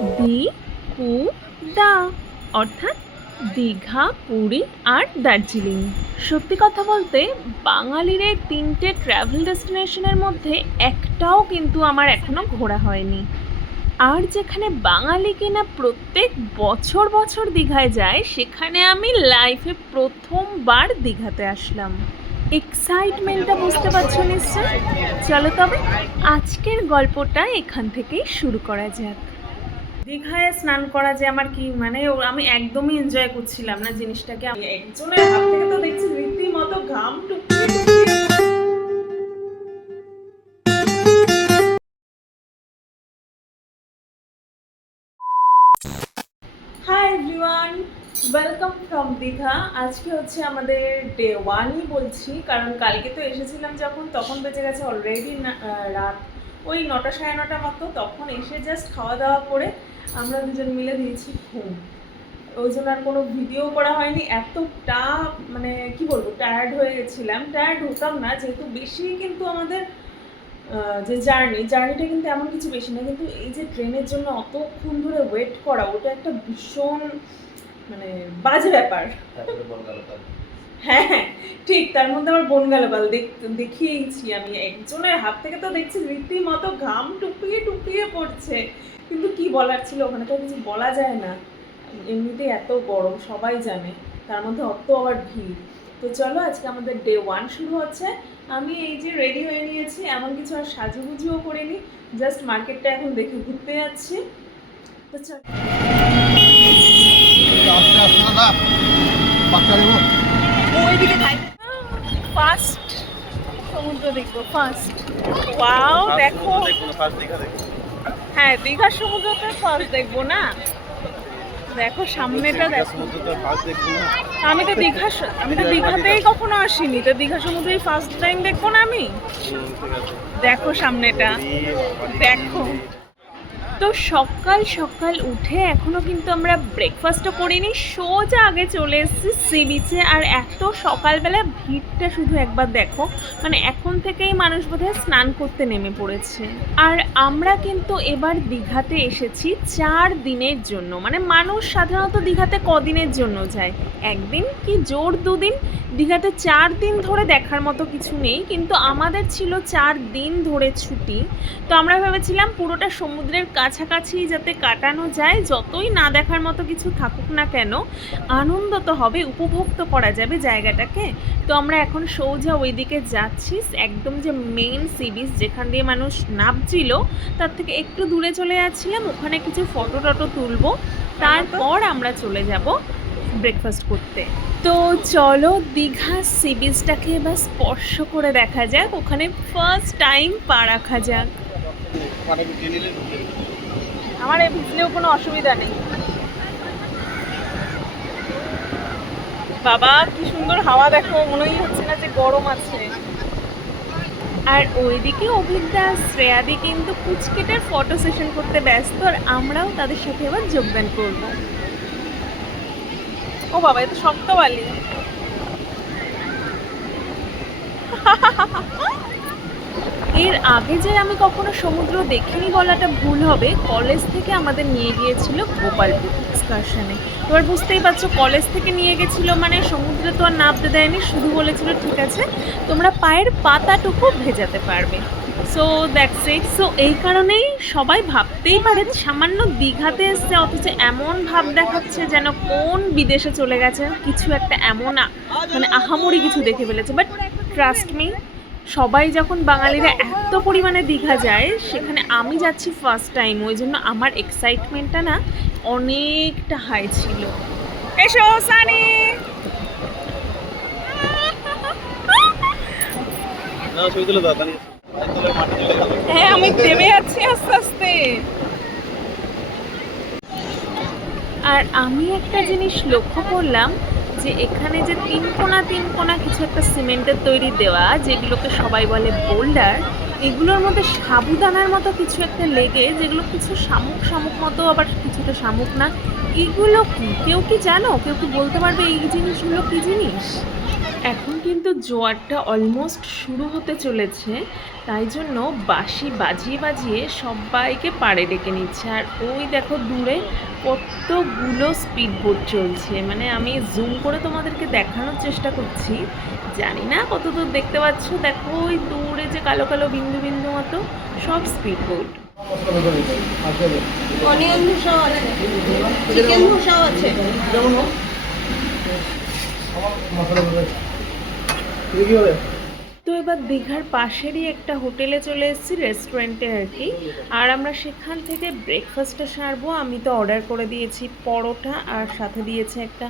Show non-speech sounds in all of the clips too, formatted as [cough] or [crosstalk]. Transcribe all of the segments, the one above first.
দি পু দা অর্থাৎ দীঘা, পুরী আর দার্জিলিং। সত্যি কথা বলতে, বাঙালির এই তিনটে ট্রাভেল ডেস্টিনেশনের মধ্যে একটাও কিন্তু আমার এখনও ঘোরা হয়নি। আর যেখানে বাঙালি কিনা প্রত্যেক বছর বছর দীঘায় যায়, সেখানে আমি লাইফে প্রথমবার দীঘাতে আসলাম। এক্সাইটমেন্টটা বুঝতে পারছ নিশ্চয়? চলো তবে আজকের গল্পটা এখান থেকেই শুরু করা যাক। দীঘায় স্নান করা যে আমার কি মানে আমি একদমই এনজয় করছিলাম না জিনিসটাকে। একজনের হাত থেকে তো দেখছি রীতিমতো ঘাম hi everyone welcome from Digha. আজকে হচ্ছে আমাদের ডে ওয়ানই বলছি, কারণ কালকে তো এসেছিলাম যখন, তখন বেঁচে গেছে অলরেডি রাত ওই নটা সাড়ে নটা মতো তখন এসে জাস্ট খাওয়া দাওয়া করে আমরা দুজন মিলে দিয়েছি। ঘুম ওই জন্য আর কোনো ভিডিও করা হয়নি। এতটা মানে কি বলব টায়ার্ড হয়ে গেছিলাম। টায়ার্ড হতাম না যেহেতু বেশি কিন্তু আমাদের যে জার্নি জার্নিটা কিন্তু এমন কিছু বেশি না। কিন্তু এই যে ট্রেনের জন্য অতক্ষণ ধরে ওয়েট করা ওটা একটা ভীষণ মানে বাজে ব্যাপার। হ্যাঁ হ্যাঁ ঠিক তার মধ্যে আমার বোন গালাবাল দেখ দেখিয়েছি আমি। একজনের হাত থেকে তো দেখছি রীতিমতো ঘাম টুপিয়ে টুপিয়ে পড়ছে। কিন্তু কি বলার ছিল? ওখানে তো কিছু বলা যায় না। এমনিতেই এত গরম সবাই জানে। তার মধ্যে অত আবার ভিড়। তো চলো আজকে আমাদের ডে ওয়ান শুরু হচ্ছে। আমি এই যে রেডি হয়ে নিয়েছি এমন কিছু আর সাজুগুজুও করিনি। জাস্ট মার্কেটটা এখন দেখে ঘুরতে যাচ্ছি। তো চলো। ফার্স্ট সমুদ্র দেখব ফার্স্ট ওয়াও দেখো। ফার্স্ট দেখব। হ্যাঁ দীঘার সমুদ্রটা ফার্স্ট দেখব না? দেখো সামনেটা দেখো। সমুদ্র আমি তো দীঘা আমি তো দীঘাতেই কখনো আসিনি। তো দীঘা সমুদ্রেই ফার্স্ট টাইম দেখব না আমি? দেখো সামনেটা। দেখো। তো সকাল সকাল উঠে এখনও কিন্তু আমরা ব্রেকফাস্টও করিনি, সোজা আগে চলে এসেছি সি বিচে আর এত সকালবেলা ভিড়টা শুধু একবার দেখো মানে এখন থেকেই মানুষ বোধহয় স্নান করতে নেমে পড়েছে। আর আমরা কিন্তু এবার দীঘাতে এসেছি চার দিনের জন্য মানে মানুষ সাধারণত দীঘাতে কদিনের জন্য যায়? একদিন কি জোর দুদিন? দীঘাতে চার দিন ধরে দেখার মতো কিছু নেই, কিন্তু আমাদের ছিল চার দিন ধরে ছুটি। তো আমরা ভেবেছিলাম পুরোটা সমুদ্রের কাছাকাছি যাতে কাটানো যায়, যতই না দেখার মতো কিছু থাকুক না কেন, আনন্দ তো হবে, উপভোগ তো করা যাবে জায়গাটাকে। তো আমরা এখন সৌজা ওইদিকে যাচ্ছি, একদম যে মেইন সি বিচ যেখান দিয়ে মানুষ নামছিল, তার থেকে একটু দূরে চলে যাচ্ছিলাম, ওখানে কিছু ফটো টটো তুলবো, তারপর আমরা চলে যাব ব্রেকফাস্ট করতে। তো চলো দীঘা সি বিচটাকে এবার স্পর্শ করে দেখা যাক, ওখানে ফার্স্ট টাইম পা রাখা যাক। মানে আমার এই ভিজলেও কোনো অসুবিধা নেই। বাবা কি সুন্দর হাওয়া দেখো মনেই হচ্ছে না যে গরম আছে। আর ওইদিকে অভিজ্ঞতা শ্রেয়াদি কিন্তু কুচকেটের ফটো সেশন করতে ব্যস্ত আর আমরাও তাদের সাথে এবার যোগদান করব। ও বাবা এ তো শক্ত বালি। [laughs] এর আগে যে আমি কখনো সমুদ্র দেখিনি বলাটা ভুল হবে কলেজ থেকে আমাদের নিয়ে গিয়েছিল গোপালপুর এক্সকারশনে এবার বুঝতেই পারছ কলেজ থেকে নিয়ে গেছিল মানে সমুদ্রে তো আর নামতে দেয়নি, শুধু বলেছিল, ঠিক আছে, তোমরা পায়ের পাতাটুকু ভেজাতে পারবে। সো দ্যাটস ইট সো এই কারণেই সবাই ভাবতেই পারে, সামান্য দীঘাতে এসছে, অথচ এমন ভাব দেখাচ্ছে যেন কোন বিদেশে চলে গেছে, কিছু একটা এমন মানে আহামরি কিছু দেখে ফেলেছে। বাট ট্রাস্ট মি সবাই যখন বাঙালিরা এত পরিমাণে দীঘা যায় সেখানে আমি যাচ্ছি ফার্স্ট টাইম ওই জন্য আমার এক্সাইটমেন্টটা না অনেকটা হাই ছিল। এসো সানি! হ্যাঁ আমি দেবে যাচ্ছি আস্তে আস্তে। আর আমি একটা জিনিস লক্ষ্য করলাম যে এখানে যে তিন কোনা তিন কোনা কিছু একটা সিমেন্টের তৈরি দেওয়া, যেগুলোকে সবাই বলে বোল্ডার, এগুলোর মধ্যে সাবুদানার মতো কিছু একটা লেগে, যেগুলো কিছু শামুক শামুক মতো, আবার কিছুটা শামুক না, এগুলো কি? কেউ কি জানো? কেউ কি বলতে পারবে এই জিনিসগুলো কি জিনিস? এখন কিন্তু জোয়ারটা অলমোস্ট শুরু হতে চলেছে তাই জন্য বাঁশি বাজিয়ে বাজিয়ে সবাইকে পাড়ে ডেকে নিচ্ছে। আর ওই দেখো দূরে কতগুলো স্পিড বোট চলছে। মানে আমি জুম করে তোমাদেরকে দেখানোর চেষ্টা করছি। জানি না কত দূর দেখতে পাচ্ছ দেখো ওই দূরে যে কালো কালো বিন্দু বিন্দু মতো সব স্পিড বোট অনিয়ন আছে চিকেন আছে। তো এবার দীঘার পাশেরই একটা হোটেলে চলে এসেছি রেস্টুরেন্টে আর কি। আর আমরা সেখান থেকে ব্রেকফাস্টটা সারবো। আমি তো অর্ডার করে দিয়েছি পরোটা আর সাথে দিয়েছে একটা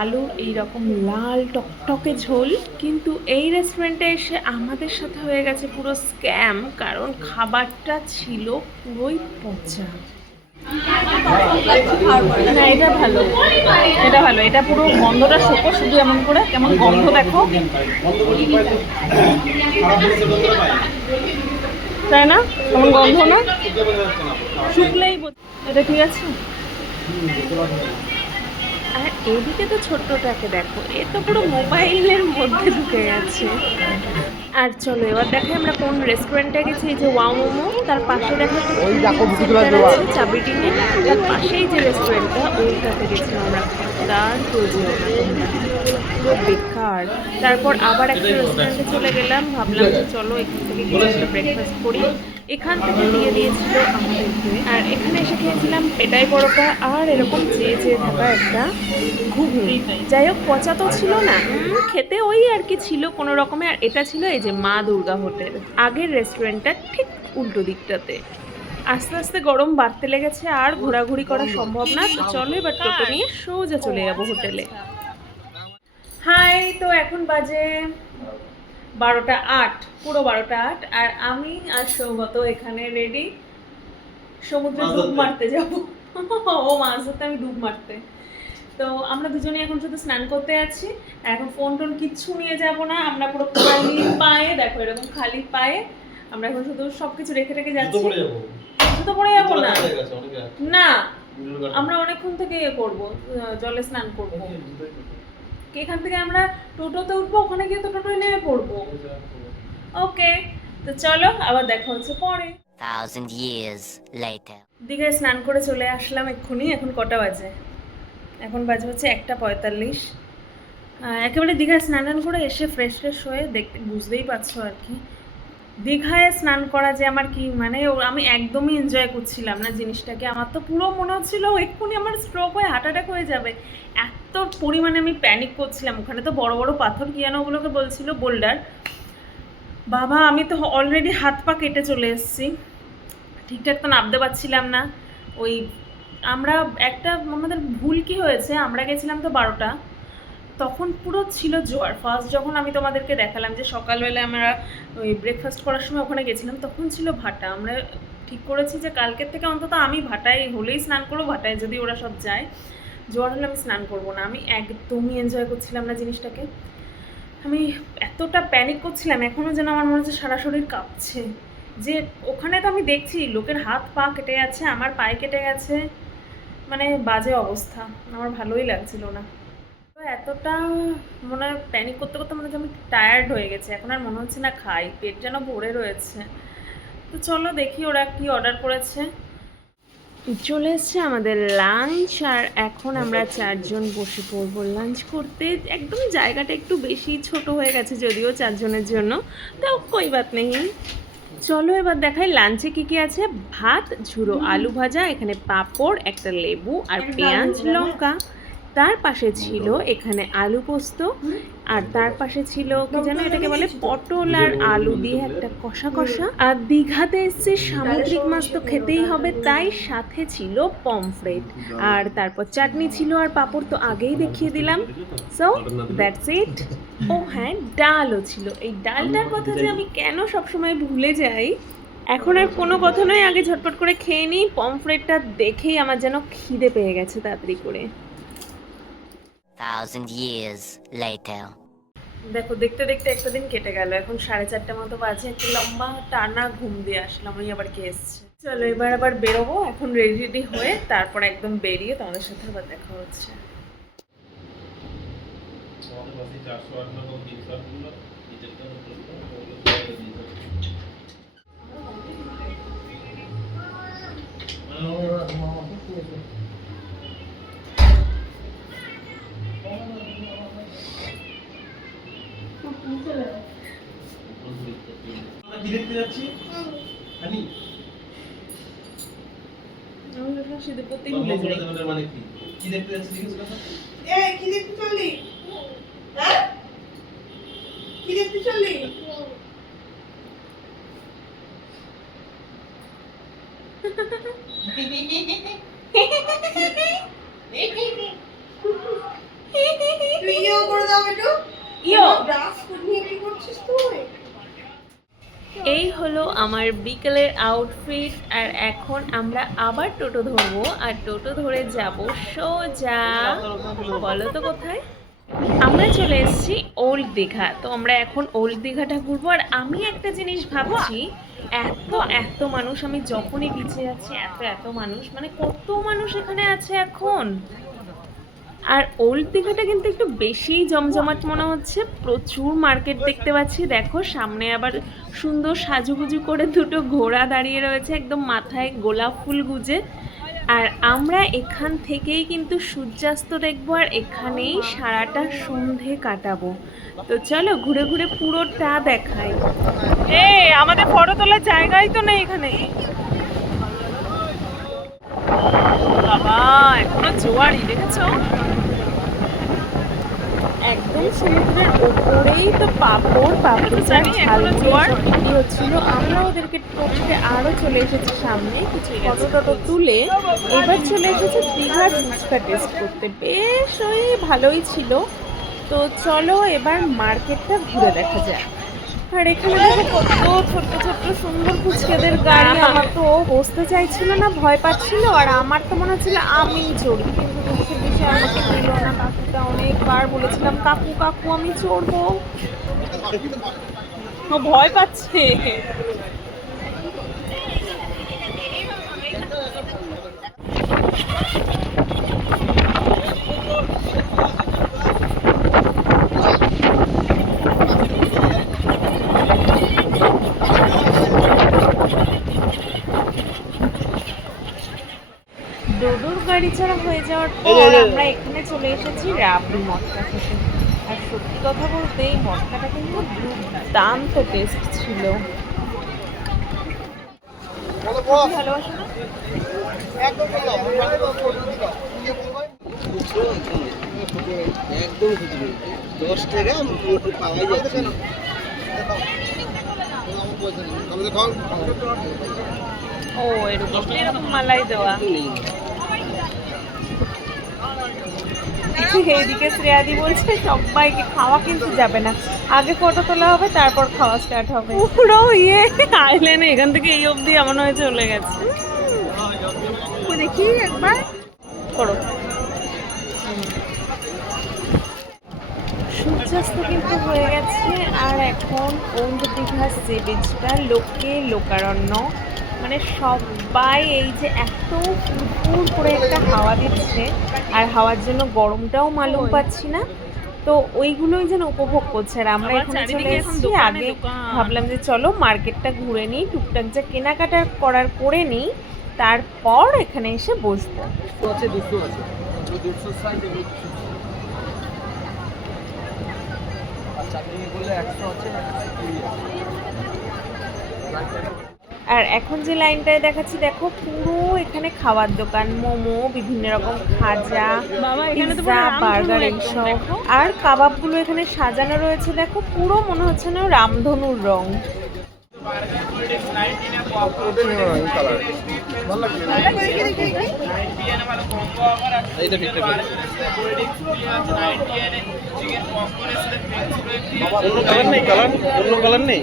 আলু, এইরকম লাল টকটকে ঝোল। কিন্তু এই রেস্টুরেন্টে এসে আমাদের সাথে হয়ে গেছে পুরো স্ক্যাম কারণ খাবারটা ছিল পুরোই পচা। না, এটা ভালো। এটা ভালো। এটা পুরো গন্ধটা শুকো, শুধু এমন করে কেমন গন্ধ দেখো। তাই না? কেমন গন্ধ না? শুকলেই এটা ঠিক আছে? আর এদিকে তো ছোট্টটাকে দেখো এ তো পুরো মোবাইলের মধ্যে ঢুকে গেছে। আর চলো এবার দেখে আমরা কোন রেস্টুরেন্টে গেছি এই যে ওয়াও মোমো তার পাশে দেখো। আছে চাবিটিনে তার পাশেই যে রেস্টুরেন্টটা ওইটাতে গেছিলাম আমরা। প্রয়োজন বেকার। তারপর আবার একটা রেস্টুরেন্টে চলে গেলাম ভাবলাম যে চলো এখান থেকে কিছু একটা ব্রেকফাস্ট করি। এখান থেকে দিয়ে দিয়েছিল আর এখানে এসে খেয়েছিলাম পেটাই পরোটা, আর এরকম চেয়ে চেয়ে থাকা একটা ঘুগনি। যাই হোক, পচা তো ছিল না। খেতে ওই আর কি ছিল কোনো রকমে, আর এটা ছিল এই যে মা দুর্গা হোটেল। আগের রেস্টুরেন্টটা ঠিক উল্টো দিকটাতে। আস্তে আস্তে গরম বাড়তে লেগেছে, আর ঘোরাঘুরি করা সম্ভব না, তো চলো এবার টোটো নিয়ে সোজা চলে যাব হোটেলে। হাই, তো এখন বাজে বারোটা আট পুরো বারোটা আট। আর আমি আর সৌগত এখানে রেডি সমুদ্রে ডুব মারতে যাব। ও মাছ ধরতে আমি ডুব মারতে। তো আমরা দুজনে এখন শুধু স্নান করতে আছি। এখন ফোন টোন কিচ্ছু নিয়ে যাব না। আমরা পুরো খালি পায়ে দেখো এরকম খালি পায়ে। আমরা এখন শুধু সবকিছু রেখে রেখে যাচ্ছি। জুতো পরে যাব না। না আমরা অনেকক্ষণ থেকে ইয়ে করব জলে স্নান করব। এখান থেকে আমরা টোটোতে উঠবো? ওখানে গিয়ে তো টোটোয় নেমে পড়ব। ওকে তো চলো আবার দেখা হচ্ছে পরে। Thousand years later. দীঘায় স্নান করে চলে আসলাম এক্ষুনি এখন কটা বাজে? এখন বাজে হচ্ছে একটা পঁয়তাল্লিশ। একেবারে দীঘায় স্নান করে এসে ফ্রেশ ফ্রেশ হয়ে দেখতে বুঝতেই পারছ আর কি। দীঘায় স্নান করা যে আমার কি মানে আমি একদমই এনজয় করছিলাম না জিনিসটাকে। আমার তো পুরো মনে হচ্ছিল এক্ষুনি আমার স্ট্রোক হয়ে হার্ট অ্যাটাক হয়ে যাবে। এত পরিমাণে আমি প্যানিক করছিলাম। ওখানে তো বড় বড় পাথর কি ওগুলোকে বলছিল বোল্ডার বাবা, আমি তো অলরেডি হাত পা কেটে চলে এসেছি। ঠিকঠাক তো নামতে পারছিলাম না। ওই আমরা একটা, আমাদের ভুল কি হয়েছে? আমরা গেছিলাম তো বারোটা। তখন পুরো ছিল জোয়ার। ফার্স্ট যখন আমি তোমাদেরকে দেখালাম যে সকালবেলা আমরা ওই ব্রেকফাস্ট করার সময় ওখানে গেছিলাম, তখন ছিল ভাটা। আমরা ঠিক করেছি যে কালকের থেকে অন্তত আমি ভাটায় হলেই স্নান করব, ভাটায় যদি ওরা সব যায়, জোয়ার হলে আমি স্নান করব না। আমি একদমই এনজয় করছিলাম না জিনিসটাকে। আমি এতটা প্যানিক করছিলাম এখনও যেন আমার মনে হচ্ছে সারা শরীর কাঁপছে। যে ওখানে তো আমি দেখছি, লোকের হাত পা কেটে যাচ্ছে, আমার পায়ে কেটে গেছে। মানে বাজে অবস্থা। আমার ভালোই লাগছিল না। তো এতটা মনে হয় প্যানিক করতে করতে মনে হচ্ছে আমি টায়ার্ড হয়ে গেছে। এখন আর মনে হচ্ছে না খাই পেট যেন ভরে রয়েছে। তো চলো দেখি ওরা কি অর্ডার করেছে। চলে এসছে আমাদের লাঞ্চ আর এখন আমরা চারজন বসে পড়ব লাঞ্চ করতে। একদম জায়গাটা একটু বেশি ছোট হয়ে গেছে যদিও চারজনের জন্য। তাও কই বাত নেই। চলো এবার দেখাই লাঞ্চে কি কি আছে। ভাত ঝুড়ো আলু ভাজা এখানে পাঁপড় একটা লেবু আর পেঁয়াজ লঙ্কা। তার পাশে ছিল এখানে আলু পোস্ত, আর তার পাশে ছিল কি জানো এটাকে বলে পটল আর আলু দিয়ে একটা কষা কষা। আর দীঘাতে এসছে সামুদ্রিক মাছ তো খেতেই হবে, তাই সাথে ছিল পমফ্রেট। আর তারপর চাটনি ছিল আর পাঁপড় তো আগেই দেখিয়ে দিলাম। সো দ্যাটস ইট ও হ্যাঁ ডালও ছিল। এই ডালটার কথা যে আমি কেন সবসময় ভুলে যাই, এখন আর কোনো কথা নয়, আগে ঝটপট করে খেয়ে নিই। পমফ্রেটটা দেখেই আমার যেন খিদে পেয়ে গেছে তাড়াতাড়ি করে। Thousand years later. দেখো দেখতে দেখতে একটা দিন কেটে গেল। এখন সাড়ে চারটে মতো বাজে একটা লম্বা টানা ঘুম দিয়ে আসলাম ওই আবার কে এসছে। চলো এবার আবার বেরোবো এখন রেডি রেডি হয়ে তারপর একদম বেরিয়ে তোমাদের সাথে আবার দেখা হচ্ছে। আমাদের আমরা কি দেখতে যাচ্ছি? হানি? মানে কি? কি দেখতে যাচ্ছি জিজ্ঞেস করো এই কি দেখতে চললি? হ্যাঁ? কি দেখতে চললি? [laughs] [laughs] তুই ইয়েও করে দাও একটু। ব্রাশ নিয়ে কি করছিস তুই? এই হলো আমার বিকেলের আউটফিট আর এখন আমরা আবার টোটো ধরবো আর টোটো ধরে যাব সোজা। বলো তো কোথায়? আমরা চলে এসেছি ওল্ড দীঘা তো আমরা এখন ওল্ড দীঘাটা ঘুরবো আর আমি একটা জিনিস ভাবছি এত এত মানুষ আমি যখনই বিচে যাচ্ছি এত এত মানুষ মানে কত মানুষ এখানে আছে এখন? আর ওল্ড দীঘাটা কিন্তু একটু বেশিই জমজমাট মনে হচ্ছে। প্রচুর মার্কেট দেখতে পাচ্ছি। দেখো, সামনে আবার সুন্দর সাজুগুজু করে দুটো ঘোড়া দাঁড়িয়ে রয়েছে একদম মাথায় গোলাপ ফুল গুজে। আর আমরা এখান থেকেই কিন্তু সূর্যাস্ত দেখব আর এখানেই সারাটা সন্ধে কাটাবো। তো চলো, ঘুরে ঘুরে পুরোটা দেখাই। এ আমাদের ফটো তোলার জায়গাই তো নেই এখানে। বাবা এখনও জোয়ারি দেখেছ? একদম সমুদ্রের ওপরেই তো পাপড় পাপড়ি চাট ঝাল জোয়ার। বিক্রি হচ্ছিল। আমরা ওদেরকে টপকে আরও চলে এসেছি সামনে। কিছু ফটো টটো তুলে এবার চলে এসেছে দীঘার ফুচকা টেস্ট করতে। বেশ ওই ভালোই ছিল। তো চলো এবার মার্কেটটা ঘুরে দেখা যাক। আর এখানে দেখো কত ছোট্ট ছোট্ট সুন্দর ফুচকাদের গাড়ি আমার তো ও বসতে চাইছিল না ভয় পাচ্ছিল আর আমার তো মনে হচ্ছিল আমি চড়ি। কিন্তু দুঃখের বিষয় আমাকে দিল না কাকুটা অনেকবার বলেছিলাম কাকু কাকু আমি চড়বো। ভয় পাচ্ছে। ডোডোর গাড়ি ছাড়া হয়ে যাওয়ার পর আমরা এখানে চলে এসেছি রাবড়ি মটকা খেতে। আর সত্যি কথা বলতে এই মটকাটা কিন্তু দুর্দান্ত টেস্ট ছিল। একদম দশ টাকা পাওয়াই যাচ্ছে। না ও এরকম এরকম মালাই দেওয়া। এইদিকে শ্রেয়াদি বলছে সবাইকে খাওয়া কিন্তু যাবে না। আগে ফটো তোলা হবে তারপর খাওয়া স্টার্ট হবে। পুরো ইয়ে আইল্যান্ড এখান থেকে এই অবধি এমন হয়ে চলে গেছে। দেখি একবার। করো। সূর্যাস্ত কিন্তু হয়ে গেছে আর এখন ওল্ড দীঘা সি বিচটা লোকে লোকারণ্য। মানে সবাই এই যে এত ফুরফুর করে একটা হাওয়া দিচ্ছে আর হাওয়ার জন্য গরমটাও মালুম পাচ্ছি না। তো ওইগুলোই যেন উপভোগ করছে আর আমরা এখানে চলে এসেছি আগে ভাবলাম যে চলো মার্কেটটা ঘুরে নিই টুকটাক যা কেনাকাটা করার করে নিই তারপর এখানে এসে বসবো। আছে। আর এখন যে লাইনটায় দেখাচ্ছি দেখো পুরো এখানে খাওয়ার দোকান মোমো বিভিন্ন রকম খাজা পিৎজা বার্গার এইসব। আর কাবাবগুলো এখানে সাজানো রয়েছে দেখো পুরো মনে হচ্ছে না রামধনুর রং। অন্য কালার নেই কালার অন্য কালার নেই?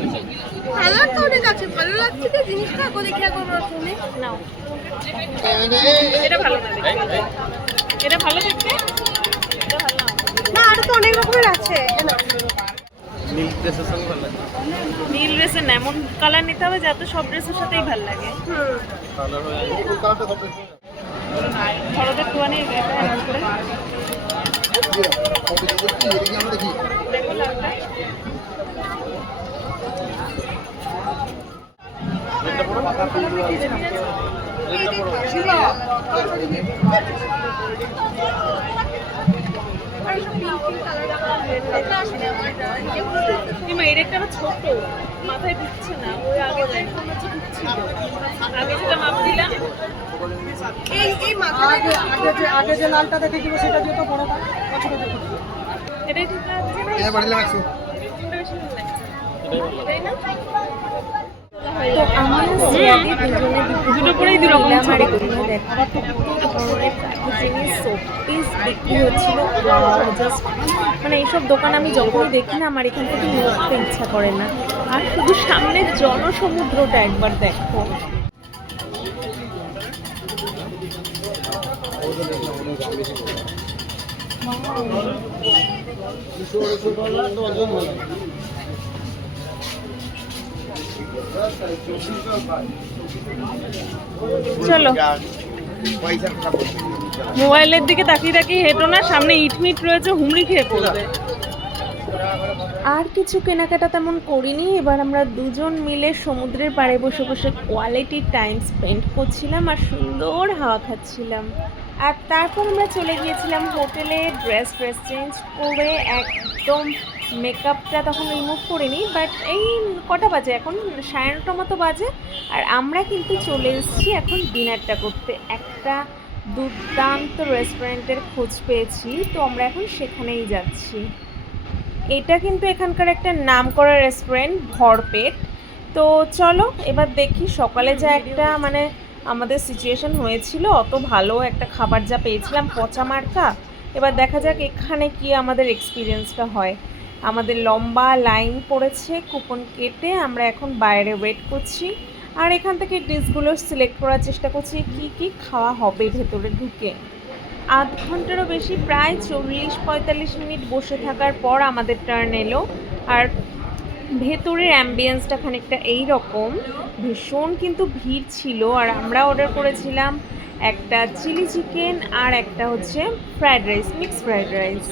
কালার তো অনেক আছে ভালো লাগছে তো জিনিসটা? আগে দেখে একবার প্রথমে নাও। এটা ভালো না দেখতে। এটা ভালো দেখতে না আরও তো অনেক রকমের আছে। নীল ড্রেসের সঙ্গে ভালো লাগে নীল ড্রেসের না এমন কালার নিতে হবে যাতে সব ড্রেসের সাথেই ভালো লাগে। হুম কালার হয়ে কালারটা সব শরতের দোয়ানে এটা দেখো লালটা। এর একটা ছোট মাথায় ঢুকছে না ওই আগে যেটা মাপ দিলাম। এই এই মাথা আগে আগে যে আগে যে লালটা দেখেছিল সেটা দিয়ে তো বড়টা ছোটো এটাই ঠিক লাগছে। না কোনটা বেশি ভালো লাগছে। তাই না? তো আমার সিয়াদি দুজনে দুটো করেই দু রকম আমার এগুলো দেখো ধরনের প্যাকেজিংয়ে সোপ পিস বিক্রি হচ্ছিল জাস্ট মানে এইসব দোকান আমি যখনই দেখি না আমার এখান থেকে উঠতে ইচ্ছা করে না। আর শুধু সামনের জনসমুদ্রটা একবার দেখো। চলো। মোবাইলের দিকে তাকিয়ে তাকিয়ে হেঁটো না, সামনে ইটমিট রয়েছে, হুমড়ি খেয়ে পড়বে। আর কিছু কেনাকাটা তেমন করিনি, এবার আমরা দুজন মিলে সমুদ্রের পাড়ে বসে বসে কোয়ালিটি টাইম স্পেন্ড করছিলাম আর সুন্দর হাওয়া খাচ্ছিলাম। আর তারপর আমরা চলে গিয়েছিলাম হোটেলে ড্রেস ড্রেস চেঞ্জ করে একদম মেকআপটা তখন রিমুভ করিনি বাট এই কটা বাজে এখন, সাড়ে নটা মতো বাজে। আর আমরা কিন্তু চলে এসেছি এখন ডিনারটা করতে। একটা দুর্দান্ত রেস্টুরেন্টের খোঁজ পেয়েছি, তো আমরা এখন সেখানেই যাচ্ছি। এটা কিন্তু এখানকার একটা নাম করা রেস্টুরেন্ট ভরপেট। তো চলো, এবার দেখি সকালে যা একটা মানে আমাদের সিচুয়েশন হয়েছিল, অত ভালো একটা খাবার যা পেয়েছিলাম, পচা মার্কা। এবার দেখা যাক এখানে কি আমাদের এক্সপিরিয়েন্সটা হয়। আমাদের লম্বা লাইন পড়েছে, কুপন কেটে আমরা এখন বাইরে ওয়েট করছি। আর এখান থেকে ডিশগুলো সিলেক্ট করার চেষ্টা করছি, কি কি খাওয়া হবে ভেতরে ঢুকে। আধ ঘন্টারও বেশি, প্রায় চল্লিশ পঁয়তাল্লিশ মিনিট বসে থাকার পর আমাদের টার্ন এলো। আর ভেতরের অ্যাম্বিয়েন্সটা খানিকটা এই রকম ভীষণ কিন্তু ভিড় ছিল। আর আমরা অর্ডার করেছিলাম একটা চিলি চিকেন আর একটা হচ্ছে fried rice mix fried rice